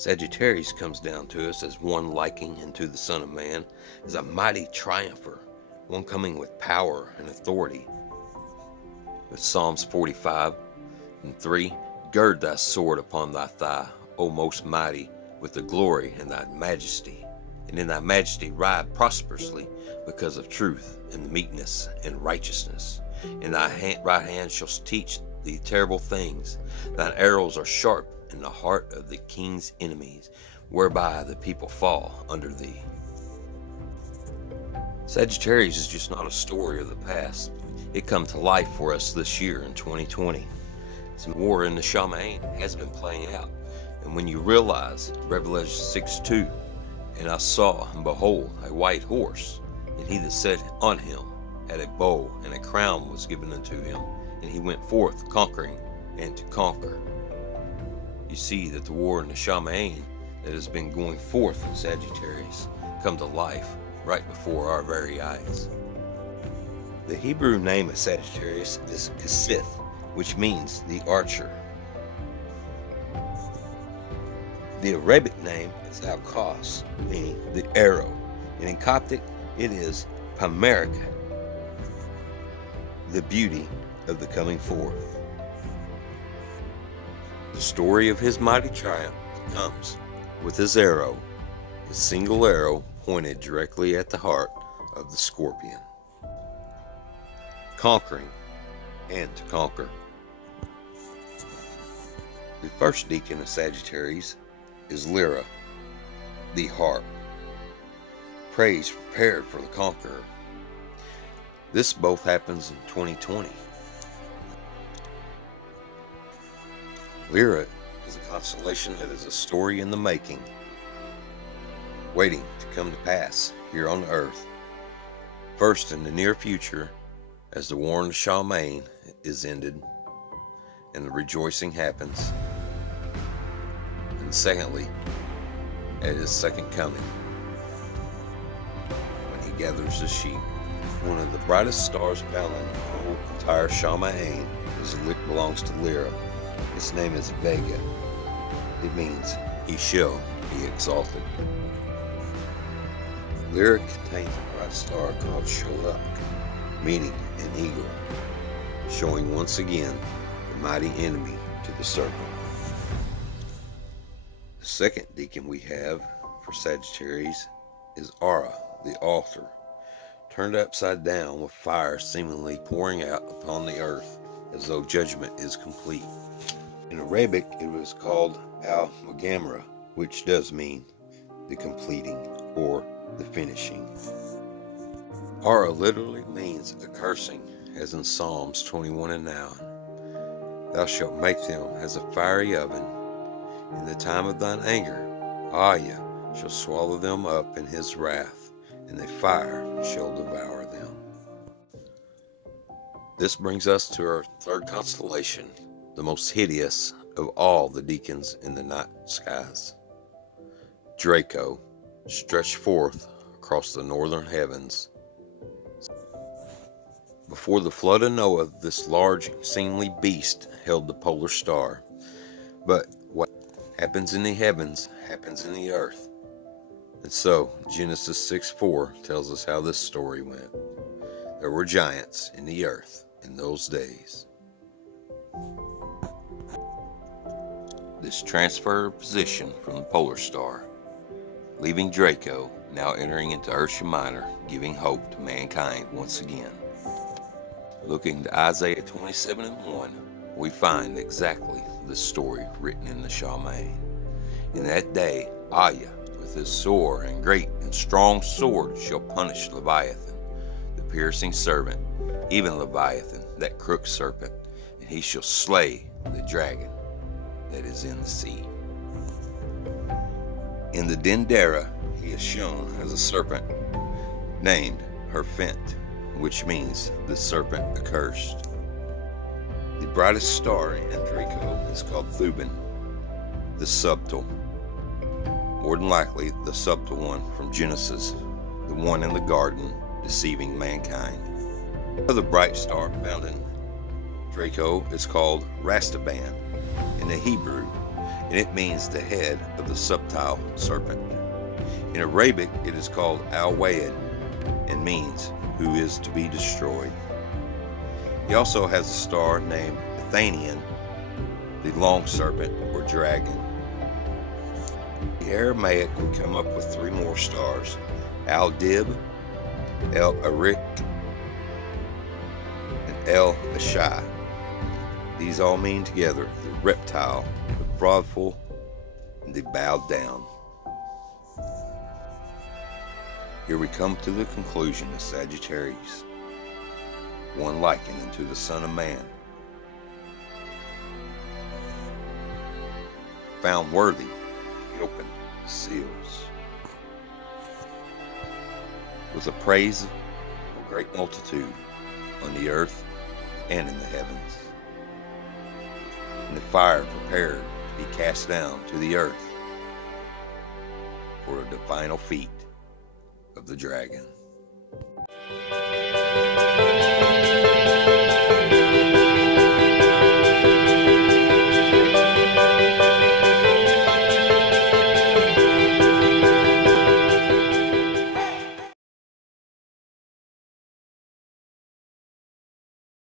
Sagittarius comes down to us as one liking unto the Son of Man, as a mighty triumpher, one coming with power and authority. With Psalms 45:3, gird thy sword upon thy thigh, O most mighty, with the glory and thy majesty. And in thy majesty ride prosperously, because of truth and meekness and righteousness. In thy right hand shalt teach thee terrible things. Thine arrows are sharp in the heart of the king's enemies, whereby the people fall under thee. Sagittarius is just not a story of the past. It come to life for us this year in 2020. Some war in the Shaman has been playing out. And when you realize Revelation 6:2, and I saw, and behold, a white horse, and he that sat on him had a bow, and a crown was given unto him, and he went forth conquering and to conquer. You see that the war in the Shaman that has been going forth in Sagittarius come to life right before our very eyes. The Hebrew name of Sagittarius is Kasith, which means the archer. The Arabic name is Al-Qas, meaning the arrow, and in Coptic it is Pamerika, the beauty of the coming forth. The story of his mighty triumph comes with his arrow, his single arrow pointed directly at the heart of the scorpion. Conquering and to conquer. The first deacon of Sagittarius is Lyra, the harp. Praise prepared for the conqueror. This both happens in 2020. Lyra is a constellation that is a story in the making, waiting to come to pass here on earth. First, in the near future, as the war in the Shaman is ended and the rejoicing happens. And secondly, at his second coming, when he gathers the sheep. One of the brightest stars found in the whole entire Shaman belongs to Lyra. Its name is Vega. It means he shall be exalted. Lyra contains a bright star called Shalak, meaning an eagle, showing once again the mighty enemy to the serpent. The second deacon we have for Sagittarius is Ara, the altar, turned upside down with fire seemingly pouring out upon the earth as though judgment is complete. In Arabic it was called Al-Mugamra, which does mean the completing or the finishing. Ara literally means a cursing, as in Psalms 21:9. Thou shalt make them as a fiery oven. In the time of thine anger, Aya shall swallow them up in his wrath, and the fire shall devour them. This brings us to our third constellation, the most hideous of all the deacons in the night skies. Draco, stretched forth across the northern heavens. Before the flood of Noah, this large, seemingly beast held the polar star. But what happens in the heavens happens in the earth. And so, Genesis 6:4 tells us how this story went. There were giants in the earth in those days. This transfer of position from the polar star, leaving Draco, now entering into Ursa Minor, giving hope to mankind once again. Looking to Isaiah 27:1, we find exactly the story written in the Shaman. In that day, Aya, with his sore and great and strong sword, shall punish Leviathan, the piercing serpent, even Leviathan, that crooked serpent, and he shall slay the dragon that is in the sea. In the Dendera, he is shown as a serpent named Herphent, which means the serpent accursed. The brightest star in Draco is called Thuban, the subtle. More than likely, the subtle one from Genesis, the one in the garden deceiving mankind. Another bright star found in Draco is called Rastaban in the Hebrew, and it means the head of the subtile serpent. In Arabic, it is called Al-Wayed and means who is to be destroyed. He also has a star named Athenian, the long serpent or dragon. The Aramaic would come up with three more stars: Al-Dib, El-Arik, and El-Ashai. These all mean together the reptile, the fraudful, and the bowed down. Here we come to the conclusion of Sagittarius, one likened unto the Son of Man, found worthy to open the seals, with the praise of a great multitude on the earth and in the heavens, and the fire prepared to be cast down to the earth for the final feat of the dragon.